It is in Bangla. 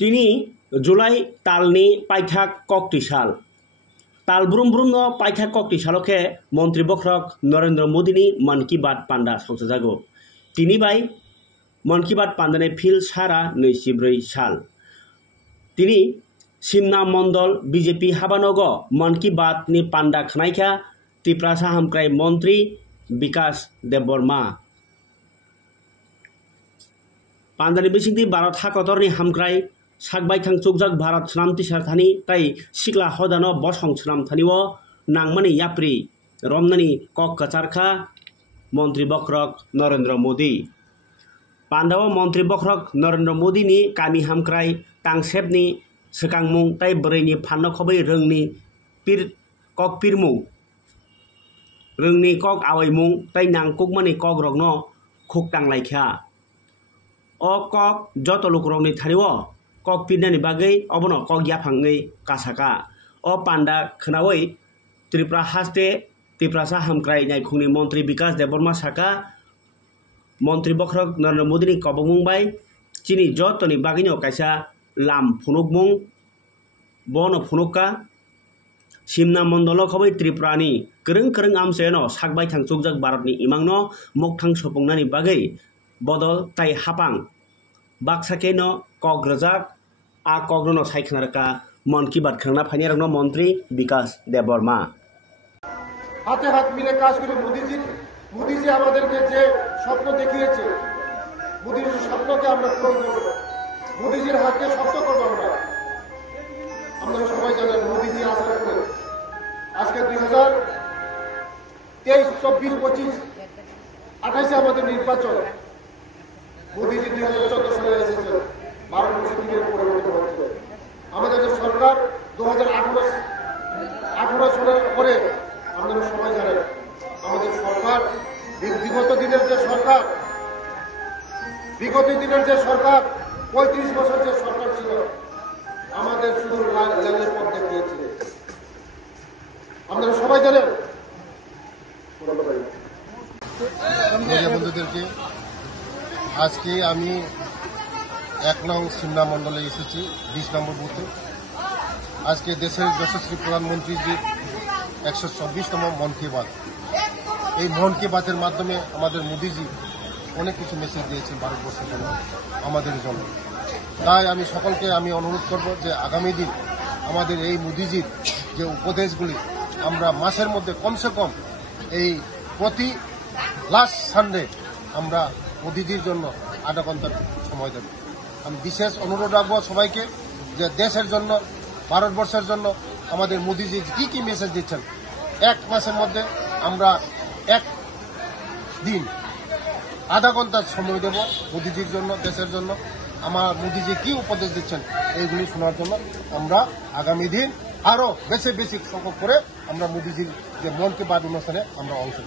তিনি जुलाई तालनि पाइथाक कक्ति साल ताल ब्रुम ब्रुम पाइथाक कक्ति सालके मंत्री बख्रक नरेंद्र मोदी मन की बात पांडा संसजागो तिनी बाय मन की बात पांडाने फिल सारा 24 साल तिनी सिमना मंडल बीजेपी हाबानग मन की बात नि पांडा खनाइखा त्रिपुरा हामक्राय मंत्री विकास देबबर्मा पांडानि बिसिंति भारत हाकतरनि हामक्राय सागबाय थांचुकजाक भारत सनामति सारथानि ताई सिक्ला हदानो बसं सनामथानिओ नांगमानि याप्रि रमनानि कक कचारखा मंत्री बख्रक नरेंद्र मोदी पांडाव मंत्री बख्रक नरेंद्र मोदी नि कामी हामक्राय तांगसेबनि सकांगमुं ताई बरैनि फाननो खबै रोंनि पिर कक पिरमुं रोंनि कक आवैमुं ताई नांगकुकमानि कक रगनो खुकटांलायखा अ कक जत लुकरंनि थानिओ कक पिरनानि बागै अबनो कक याफाङै कासाका अ पांडा खोनावै त्रिपुरा हास्ते त्रिपुरा हामक्राय नायखुंनि मंत्री विकास देबबर्मा साका मंत्री बख्रक नरेंद्र मोदी कबमुंबाय चिनी जतनि बागैनो कायसा लाम फुनुकमुं बन फुनुका सिमना मंडल खबै त्रिपुरानि गोरों गोरों आमसेनो सागबाय थांचुकजाक भारतनि इमांनो मोगथां सफंनानि बागै बदल ताई हापां बाक्साकेनो कक रजाक आ कग्रनो साइखनारका मन की बात खाना फाइने रंगनो मंत्री विकास देबबर्मा হাতে হাত মিলে কাজ করে মোদিজি আমাদেরকে যে স্বপ্ন দেখিয়েছে মোদিজির স্বপ্নকে আমরা পূরণ করব মোদিজির হাতে স্বপ্ন করব আমরা সবাই জানেন মোদিজি আসার পরে আজকে 2023 24 25 28 আমাদের নির্বাচন মোদিজি 2014 সালে এসেছেন 12 বছর থেকে পরিবর্তিত হচ্ছে আমাদের যে সরকার 2018 সালের পরে আপনারা সবাই জানেন আমাদের সরকার বিগত দিনের যে সরকার 35 বছর যে সরকার ছিল আমাদের শুধু লালের পথ দেখিয়েছে আপনারা সবাই জানেন বন্ধুদেরকে আজকে আমি 1 নং সিমনা মন্ডলে এসেছি 20 নম্বর বুথে আজকে দেশের যশস্বী প্রধানমন্ত্রীজির 124তম মন কি বাত এই মন কি বাতের মাধ্যমে আমাদের মোদিজি অনেক কিছু মেসেজ দিয়েছেন ভারতবর্ষের জন্য আমাদের জন্য তাই আমি সকলকে অনুরোধ করব যে আগামী দিন আমাদের এই মোদিজির যে উপদেশগুলি আমরা মাসের মধ্যে কমসে কম এই প্রতি লাস্ট সানডে আমরা মোদিজির জন্য আধা ঘন্টা সময় দেব আমি বিশেষ অনুরোধ রাখবো সবাইকে যে দেশের জন্য ভারতবর্ষের জন্য আমাদের মোদিজি কি মেসেজ দিচ্ছেন এক মাসের মধ্যে আমরা এক দিন আধা ঘন্টা সময় দেব মোদিজির জন্য দেশের জন্য আমার মোদিজি কি উপদেশ দিচ্ছেন এইগুলি শোনার জন্য আমরা আগামী দিন আরো বেশি সংখ্যক করে আমরা মোদিজির যে মন কি বাত অনুষ্ঠানে আমরা অংশ